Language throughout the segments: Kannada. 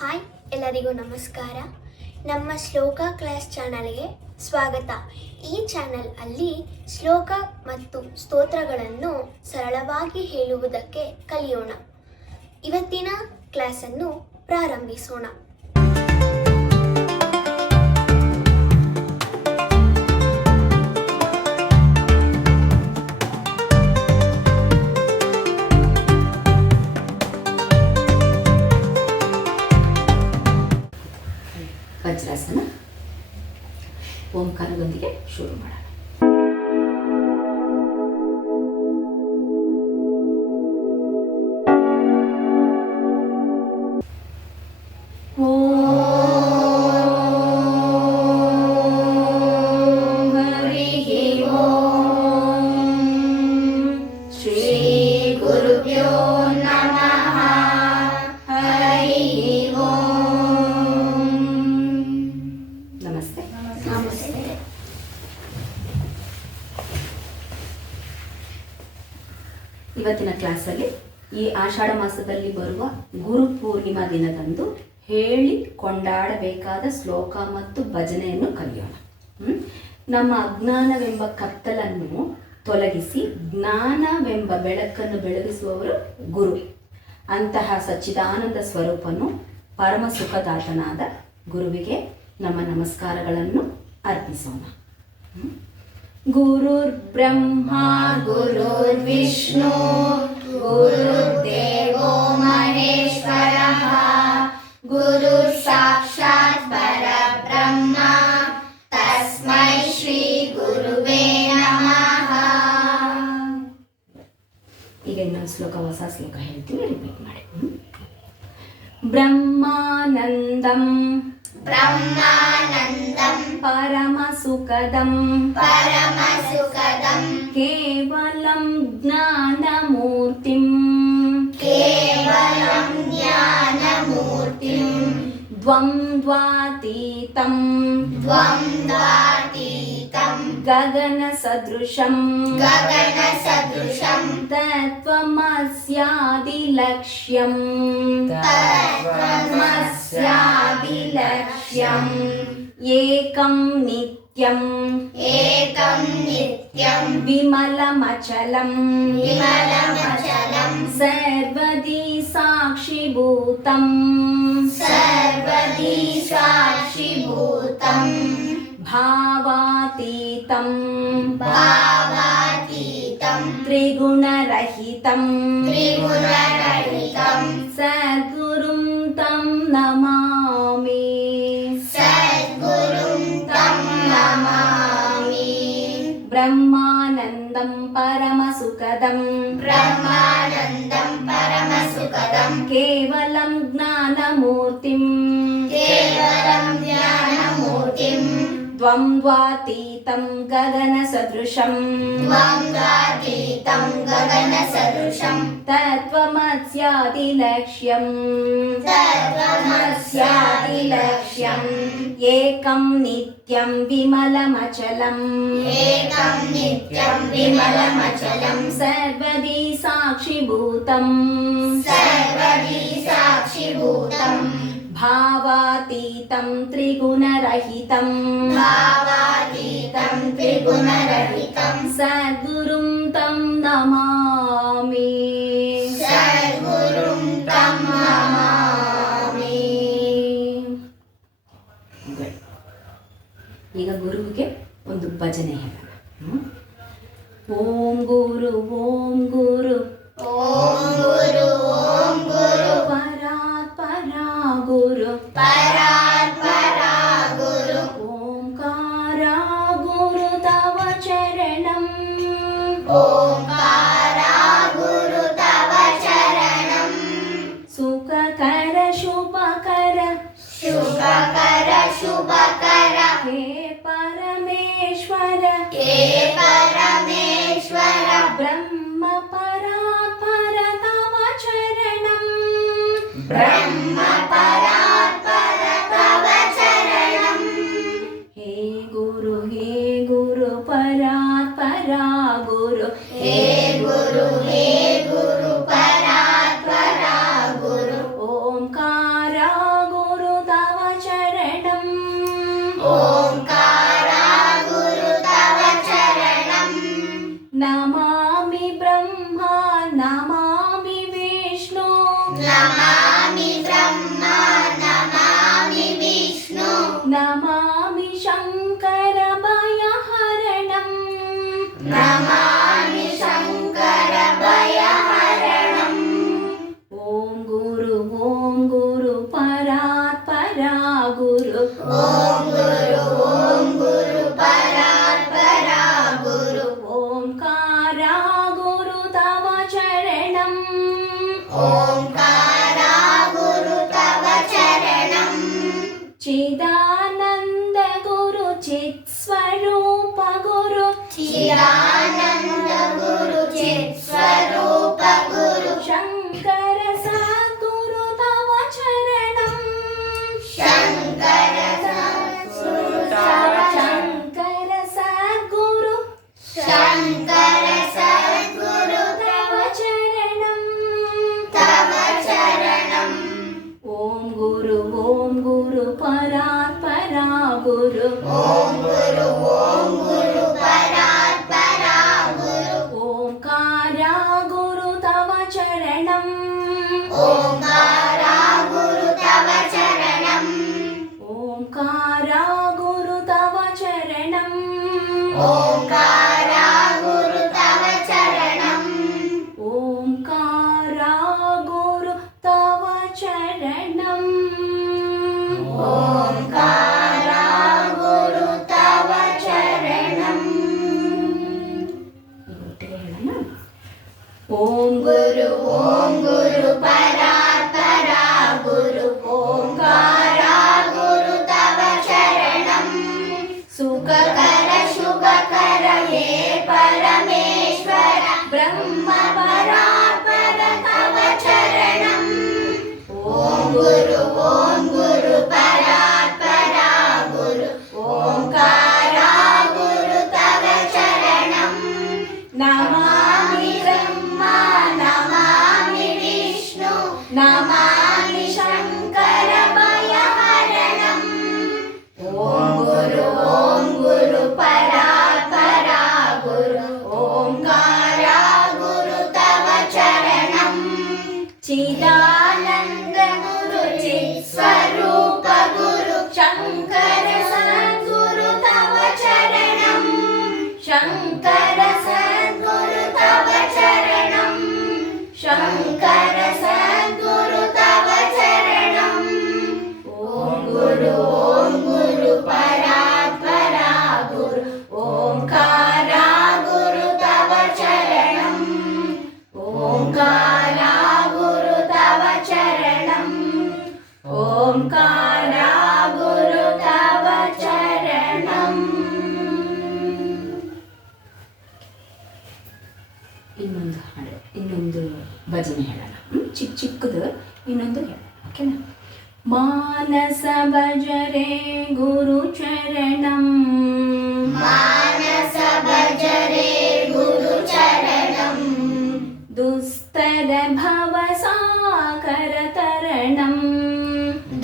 ಹಾಯ್, ಎಲ್ಲರಿಗೂ ನಮಸ್ಕಾರ. ನಮ್ಮ ಶ್ಲೋಕ ಕ್ಲಾಸ್ ಚಾನಲ್ಗೆ ಸ್ವಾಗತ. ಈ ಚಾನಲ್ ಅಲ್ಲಿ ಶ್ಲೋಕ ಮತ್ತು ಸ್ತೋತ್ರಗಳನ್ನು ಸರಳವಾಗಿ ಹೇಳುವುದಕ್ಕೆ ಕಲಿಯೋಣ. ಇವತ್ತಿನ ಕ್ಲಾಸನ್ನು ಪ್ರಾರಂಭಿಸೋಣ. ವಜ್ರಾಸನ ಓಂಕಾರದೊಂದಿಗೆ ಶುರು ಮಾಡೋಣ. ಇವತ್ತಿನ ಕ್ಲಾಸಲ್ಲಿ ಈ ಆಷಾಢ ಮಾಸದಲ್ಲಿ ಬರುವ ಗುರು ಪೂರ್ಣಿಮಾ ದಿನದಂದು ಹೇಳಿ ಕೊಂಡಾಡಬೇಕಾದ ಶ್ಲೋಕ ಮತ್ತು ಭಜನೆಯನ್ನು ಕಲಿಯೋಣ. ನಮ್ಮ ಅಜ್ಞಾನವೆಂಬ ಕತ್ತಲನ್ನು ತೊಲಗಿಸಿ ಜ್ಞಾನವೆಂಬ ಬೆಳಕನ್ನು ಬೆಳಗಿಸುವವರು ಗುರು. ಅಂತಹ ಸಚ್ಚಿದಾನಂದ ಸ್ವರೂಪನು ಪರಮ ಸುಖದಾತನಾದ ಗುರುವಿಗೆ ನಮ್ಮ ನಮಸ್ಕಾರಗಳನ್ನು ಅರ್ಪಿಸೋಣ. ಗುರುರ್ಬ್ರಹ್ಮ ಗುರುರ್ವಿಷ್ಣು ಗುರುರ್ದೇವೋ ಮಹೇಶ್ವರಃ ಗುರುರ್ ಸಾಕ್ಷಾತ್ ಪರಬ್ರಹ್ಮ ತಸ್ಮೈ ಶ್ರೀ ಗುರುವೇ ನಮಃ. ಈಗ ಇನ್ನೊಂದು ಶ್ಲೋಕ, ಹೊಸ ಶ್ಲೋಕ ಹೇಳ್ತೀನಿ, ರಿಪೀಟ್ ಮಾಡಿ. ಬ್ರಹ್ಮಾನಂದಂ ಬ್ರಹ್ಮಾನಂದಂ ಪರಮಸುಖದಂ ಪರಮಸುಖದಂ ಕೇವಲಂ ಜ್ಞಾನಮೂರ್ತಿಂ ಕೇವಲಂ ಜ್ಞಾನಮೂರ್ತಿಂ ದ್ವಂದ್ವಾತೀತಂ ದ್ವಂದ್ವಾತೀತಂ ಗಗನಸದೃಶಂ ಗಗನಸದೃಶಂ ತತ್ವಮಸ್ಯಾದಿಲಕ್ಷ್ಯಂ ತತ್ವಮಸ್ಯಾದಿಲಕ್ಷ್ಯಂ ಏಕಂ ನಿತ್ಯಂ ಏಕಂ ನಿತ್ಯಂ ವಿಮಲಮಚಲಂ ವಿಮಲಮಚಲಂ ಸರ್ವದಿ ಸಾಕ್ಷಿಭೂತಂ ಸರ್ವದಿ ಸಾಕ್ಷಿಭೂತಂ ಭಾವಾತೀತಂ ಭಾವಾತೀತಂ ತ್ರಿಗುಣರಹಿತಂ ತ್ರಿಗುಣರಹಿತಂ ಸದ್ಗುರುಂ ತಂ ನಮಾಮಿ ಸದ್ಗುರುಂ ತಂ ನಮಾಮಿ. ಬ್ರಹ್ಮಾನಂದಂ ಪರಮಸುಖದಂ ಬ್ರಹ್ಮಾನಂದಂ ಪರಮಸುಖದಂ ಕೇವಲಂ ಜ್ಞಾನಮೂರ್ತಿಂ ಕೇವಲಂ ಜ್ಞಾನಮೂರ್ತಿಂ ದ್ವಂದ್ವಾತೀತಂ ಗಗನಸದೃಶಂ ದ್ವಂದ್ವಾತೀತಂ ಗಗನಸದೃಶಂ ತತ್ವಮಸ್ಯಾದಿಲಕ್ಷ್ಯಂ ತತ್ವಮಸ್ಯಾದಿಲಕ್ಷ್ಯಂ ಏಕಂ ನಿತ್ಯಂ ವಿಮಲಮಚಲಂ ಏಕಂ ನಿತ್ಯಂ ವಿಮಲಮಚಲಂ ಸರ್ವದಿ ಸಾಕ್ಷಿಭೂತಂ ಸರ್ವದಿ ಸಾಕ್ಷಿಭೂತಂ ಭಾವಾತೀತಂ ತ್ರಿಗುಣರಹಿತಂ ಭಾವಾತೀತಂ ತ್ರಿಗುಣರಹಿತಂ ಸದ್ಗುರುಂ ತಂ ನಮಾಮಿ ಸದ್ಗುರುಂ ತಂ ನಮಾಮಿ. ಈಗ ಗುರುವಿಗೆ ಒಂದು ಭಜನೆ ಹೇಳೋಣ. ಓಂ ಗುರು ಓಂ ಗುರು ಓಂ ಗುರು ಓಂ ಗುರು ಪರಾತ್ ಪರಾ ಗುರು ಪರಾತ್ ಪರಾ ಗುರು ಓಂಕಾರ ಗುರು ತವ ಚರಣಂ ಓಂಕಾರ ಗುರು ತವ ಚರಣಂ ಸುಖಕರ ಶುಭಕರ ಶುಭಕರ ಶುಭಕರ ಹೇ ಪರಮೇಶ್ವರ ಹೇ ಪರಮೇಶ್ವರ ಬ್ರಹ್ಮ ಪರಾತ್ ಪರ ತವ ಚರಣಂ ಬ್ರಹ್ಮ ಪರಾತ್ ಪರ ತವ ಚರಣಂ ಹೇ ಗುರು ಪರಾತ್ ಪರಾ ಗುರು ಹೇ ಗುರು ಪರಾತ್ ಪರಾ ಗುರು ಓಂಕಾರ ಚಿದಾನಂದ ಗುರು ಚಿತ್ ಸ್ವರೂಪ ಗುರು ಚಿದಾನಂದ ಗುರು ಚಿತ್ ಸ್ವರೂಪ ಗುರು ಶಂಕರ ಸದ್ಗುರು ತವ ಚರಣಂ ಶಂಕರ ಸದ್ಗುರು ಶಂಕರ ಸದ್ಗುರು ಶಂಕರ ಸದ್ಗುರು ತವ ಚರಣಂ ತವ ಚರಣಂ ಓಂ ಗುರು ಪರಾತ್ಪರಾ ಗುರು ಓಂ ಗುರು ಪರಾತ್ಪರ ಗುರು ಓಂಕಾರ ಗುರು ತವ ಚರಣಂ ಓಂಕಾರ ಗುರು ತವ ಚರಣಂ ಓಂಕಾರ ಗುರು ತವ ಚರಣಂ ಓಂಕಾರ ಗುರು ತವ ಚರಣಂ ಓಂಕಾರ ಗುರು ತವ ಚರಣಂ ಓಂಕಾರ ಗುರು ತವ ಚರಣಂ ಒಟ್ಟಿಗೆ ಹೇಳೋಣ. ಓಂ ಗುರು ಪರಾತ್ಪರ ಗುರು ಓಂಕಾರ ಗುರು ತವ ಚರಣಂ ಸುಖಕರ ಶುಭಕರ ಹೇ ಪರಮೇಶ್ವರ ಬ್ರಹ್ಮ ಪರಾತ್ಪರ ತವ ಚರಣಂ ಓಂ ಗುರು ಪರಾತ್ಪರ ಗುರು ಓಂಕಾರ ಗುರು ತವ ಚರಣಂ ನಮಾಮಿ ಬ್ರಹ್ಮ ನಮಾಮಿ ವಿಷ್ಣು ನಮಾಮಿ ಶಂಕರ ಭಯಹರಣಂ ಓಂ ಗುರು ಪರಾತ್ಪರ ಗುರು ಓಂಕಾರ ಗುರು ತವ ಚರಣಂ ಚಿದಾನಂದ ಗುರು ಚಿತ್ ಸ್ವರೂಪ ಗುರು ಶಂಕರ ಸದ್ಗುರು ತವ ಚರಣಂ ಶಂಕರ ಸದ್ಗುರು ತವ ಚರಣಂ ಶಂಕರ ಸದ್ಗುರು ತವ ಚರಣಂ ಓಂ ಗುರು ಪರಾತ್ಪರ ಗುರು ಓಂಕಾರ ಗುರು ತವ ಚರಣಂ ಓಂಕಾರ ಗುರು ತವ ಚರಣಂ ಓಂಕಾರ ಗುರು ತವ ಚರಣಂ ಇನ್ನೊಂದು ಹಾಡು, ಇನ್ನೊಂದು ಭಜನೆ ಹೇಳೋಣ. ಚಿಕ್ಕದು ಇನ್ನೊಂದು ಹೇಳೋಣ, ಓಕೆನಾ? ಮಾನಸ ಭಜರೆ ಗುರು ಚರಣಂ ಮಾನಸ ಭಜರೆ ಗುರು ಚರಣಂ ದುಸ್ತರ ಭವ ಸಾಗರ ತರಣಂ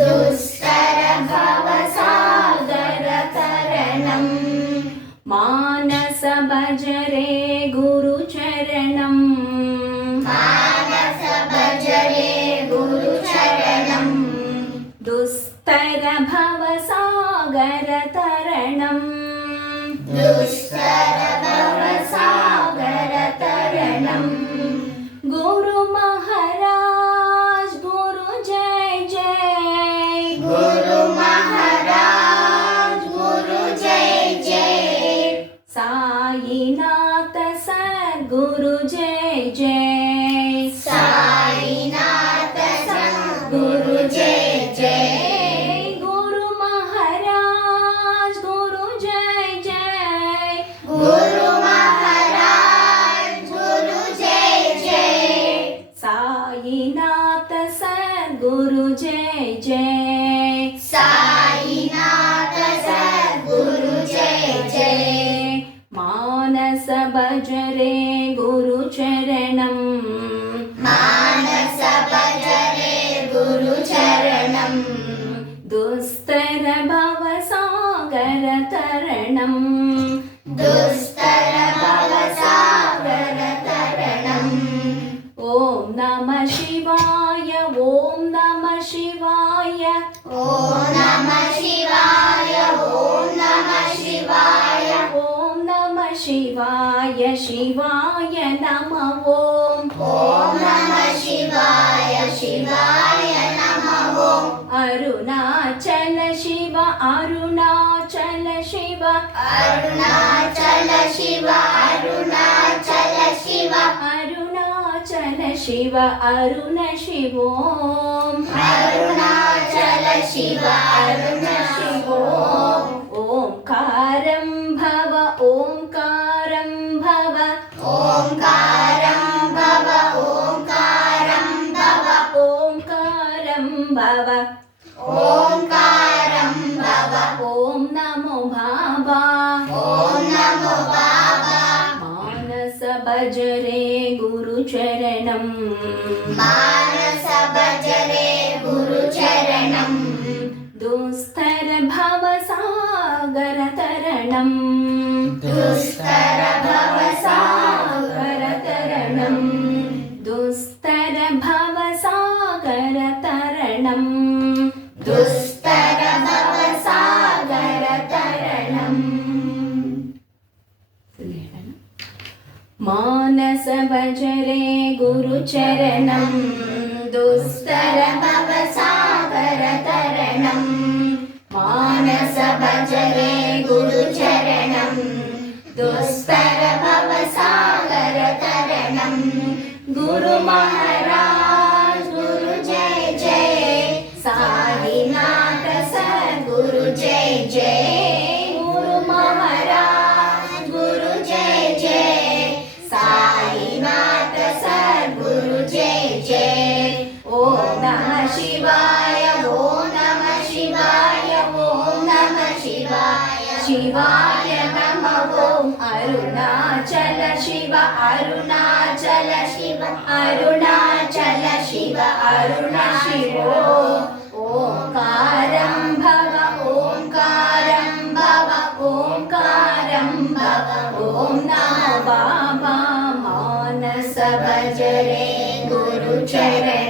ದುಸ್ತರ ಭವ ಸಾಗರ ತರಣಂ ಮಾನಸ ಭಜರೆ ಗುರು ಚರಣಂ ಮಾನಸ ಭಜರೆ ಗುರು ಚರಣಂ ದುಸ್ತರ ಭವ ಸಾಗರ ತರಣಂ ದುಸ್ತರ ಭವ ಸಾಗರ ತರಣಂ ಗುರು ಮಹಾರಾಜ್ ಗುರು ಜಯ ಜಯ ಗುರು ಮಹಾರಾಜ್ ಗುರು ಜಯ ಜಯ ಸಾಯಿನಾಥ ಸದ್ಗುರು ಜಯ ಜಯ ಸಾಯಿನಾಥ ಸದ್ಗುರು ಜಯ ಜಯ ಗುರು ಮಹಾರಾಜ್ ಗುರು ಜಯ ಜಯ ಗುರು ಮಹಾರಾಜ್ ಗುರು ಜಯ ಜಯ ಸಾಯಿನಾಥ ಸದ್ಗುರು ಜಯ ಜಯ ಸಾಯಿನಾಥ ಸದ್ಗುರು ಜಯ ಜಯ ಮಾನಸ ಭಜರೆ ಗುರು ಚರಣಂ ಮಾನಸ ಭಜರೆ ಗುರು ಚರಣಂ ದುಸ್ತರ ಭವ ಸಾಗರ ತರಣಂ ದುಸ್ತರ ಭವ ಸಾಗರ ತರಣಂ ಓಂ ನಮಃ ಶಿವಾಯ ಓಂ ನಮಃ ಶಿವಾಯ ಓಂ ನಮಃ ಶಿವಾಯ ಓಂ ನಮಃ ಶಿವಾಯ ಓಂ ನಮಃ ಶಿವಾಯ ಶಿವಾಯ ನಮಃ ಓಂ ಓಂ ನಮಃ ಶಿವಾಯ ಶಿವಾಯ ನಮಃ ಓಂ ಅರುಣಾಚಲ ಶಿವ ಅರುಣಾಚಲ ಶಿವ ಅರುಣಾಚಲ ಶಿವ ಅರುಣಾಚಲ ಶಿವ ಅರುಣಾಚಲ ಶಿವ ಅರುಣ ಶಿವೋಂ ಅರುಣಾಚಲ ಶಿವ ಅರುಣ ఓంకారం భవ ఓం నమో బాబా ఓం నమో బాబా మానస భజరే గురు చరణం మానస భజరే గురు చరణం దుస్తర భవ సాగర తరణం దుస్తర భవ సాగర తరణం దుస్తర భవ సాగర తరణం దుస్తర భవ సాగర తరణం మానస భజరే గురు చరణం దుస్తర భవ సాగర తరణం మానస భజరే గురు చరణం దుస్తర భవ సాగర తరణం గురు మహారాజ్ గురు జయ జయ సాయినాథ సద్గురు జయ జయ గురు మహారాజ్ గురు జయ జయ సాయినాథ సద్గురు జయ జయ ఓం నమః శివాయ ఓం నమః శివాయ ఓం నమః శివాయ శివాయ నమః ఓం అరుణాచల శివ అరుణాచల శివ అరుణాచల శివ అరుణ శివో ఓంకారం భవ ఓంకారం భవ ఓంకారం భవ ఓం నమో బాబా మానస భజరే గురు చరణం